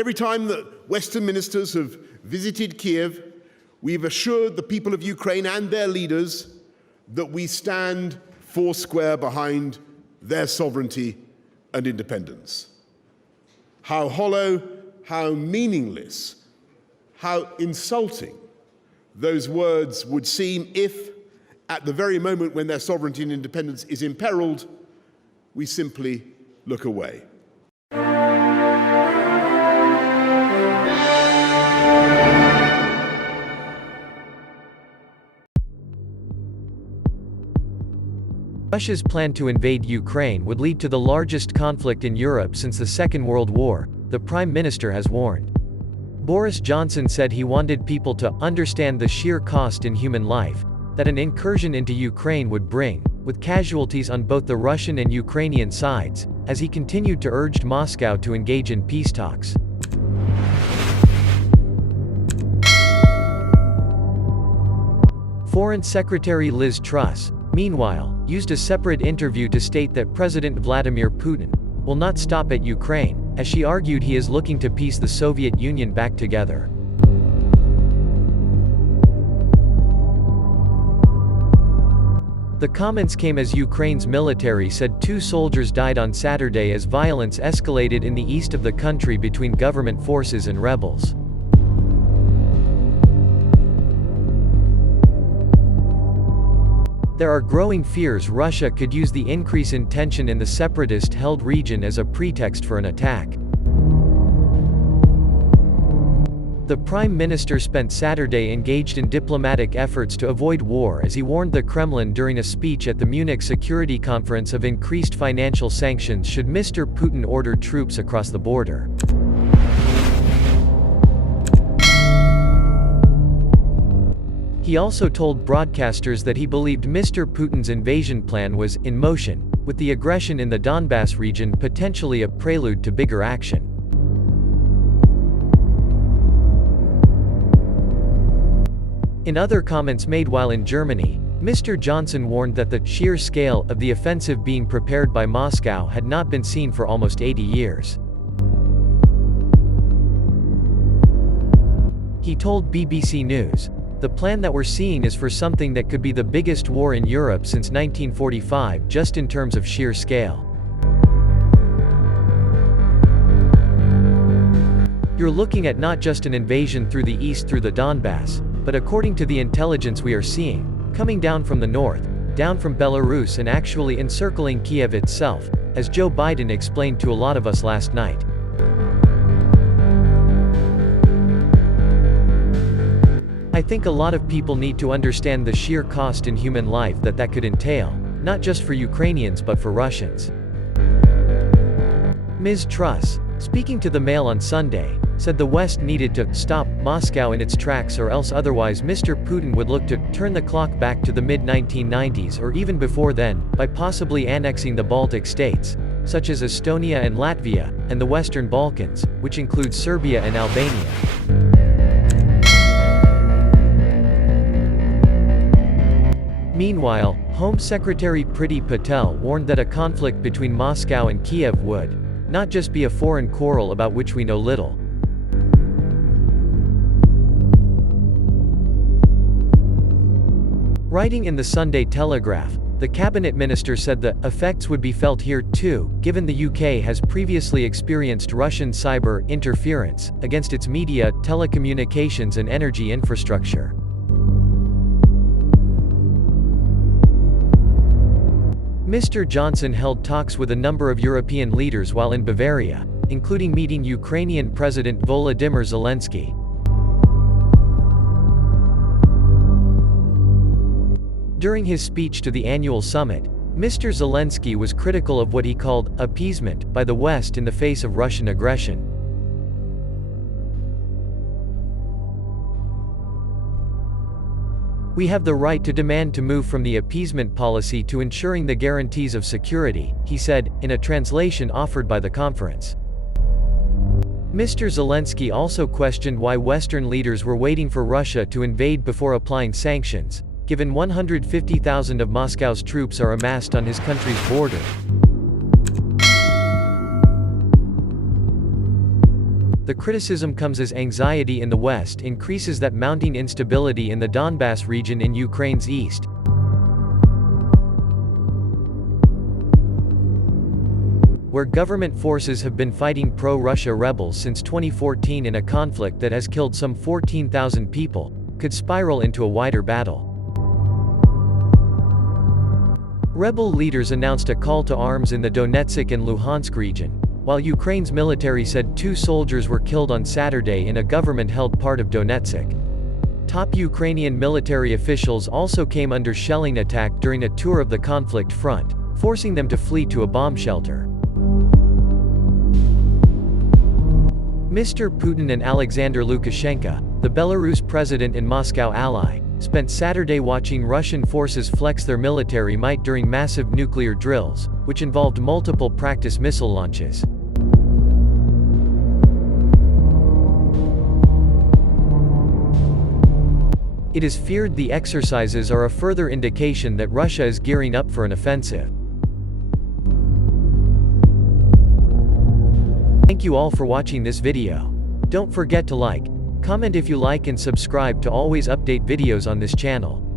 Every time that Western ministers have visited Kiev, we've assured the people of Ukraine and their leaders that we stand foursquare behind their sovereignty and independence. How hollow, how meaningless, how insulting those words would seem if, at the very moment when their sovereignty and independence is imperiled, we simply look away. Russia's plan to invade Ukraine would lead to the largest conflict in Europe since the Second World War, the Prime Minister has warned. Boris Johnson said he wanted people to understand the sheer cost in human life that an incursion into Ukraine would bring, with casualties on both the Russian and Ukrainian sides, as he continued to urge Moscow to engage in peace talks. Foreign Secretary Liz Truss, meanwhile, used a separate interview to state that President Vladimir Putin will not stop at Ukraine, as she argued he is looking to piece the Soviet Union back together. The comments came as Ukraine's military said 2 soldiers died on Saturday as violence escalated in the east of the country between government forces and rebels. There are growing fears Russia could use the increase in tension in the separatist-held region as a pretext for an attack. The Prime Minister spent Saturday engaged in diplomatic efforts to avoid war as he warned the Kremlin during a speech at the Munich Security Conference of increased financial sanctions should Mr. Putin order troops across the border. He also told broadcasters that he believed Mr. Putin's invasion plan was in motion, with the aggression in the Donbass region potentially a prelude to bigger action. In other comments made while in Germany, Mr. Johnson warned that the sheer scale of the offensive being prepared by Moscow had not been seen for almost 80 years. He told BBC News, "The plan that we're seeing is for something that could be the biggest war in Europe since 1945 just in terms of sheer scale. You're looking at not just an invasion through the east through the Donbass, but according to the intelligence we are seeing, coming down from the north, down from Belarus and actually encircling Kiev itself, as Joe Biden explained to a lot of us last night." I think a lot of people need to understand the sheer cost in human life that could entail, not just for Ukrainians but for Russians. Ms. Truss, speaking to the Mail on Sunday, said the West needed to stop Moscow in its tracks or else otherwise Mr. Putin would look to turn the clock back to the mid-1990s or even before then, by possibly annexing the Baltic states, such as Estonia and Latvia, and the Western Balkans, which includes Serbia and Albania. Meanwhile, Home Secretary Priti Patel warned that a conflict between Moscow and Kiev would not just be a foreign quarrel about which we know little. Writing in the Sunday Telegraph, the cabinet minister said the effects would be felt here too, given the UK has previously experienced Russian cyber interference against its media, telecommunications and energy infrastructure. Mr. Johnson held talks with a number of European leaders while in Bavaria, including meeting Ukrainian President Volodymyr Zelensky. During his speech to the annual summit, Mr. Zelensky was critical of what he called appeasement by the West in the face of Russian aggression. "We have the right to demand to move from the appeasement policy to ensuring the guarantees of security," he said, in a translation offered by the conference. Mr. Zelensky also questioned why Western leaders were waiting for Russia to invade before applying sanctions, given 150,000 of Moscow's troops are amassed on his country's border. The criticism comes as anxiety in the West increases that mounting instability in the Donbass region in Ukraine's east. Where government forces have been fighting pro-Russia rebels since 2014 in a conflict that has killed some 14,000 people, could spiral into a wider battle. Rebel leaders announced a call to arms in the Donetsk and Luhansk region, while Ukraine's military said 2 soldiers were killed on Saturday in a government-held part of Donetsk. Top Ukrainian military officials also came under shelling attack during a tour of the conflict front, forcing them to flee to a bomb shelter. Mr. Putin and Alexander Lukashenko, the Belarus president and Moscow ally, spent Saturday watching Russian forces flex their military might during massive nuclear drills, which involved multiple practice missile launches. It is feared the exercises are a further indication that Russia is gearing up for an offensive. Thank you all for watching this video. Don't forget to like, comment if you like and subscribe to always update videos on this channel.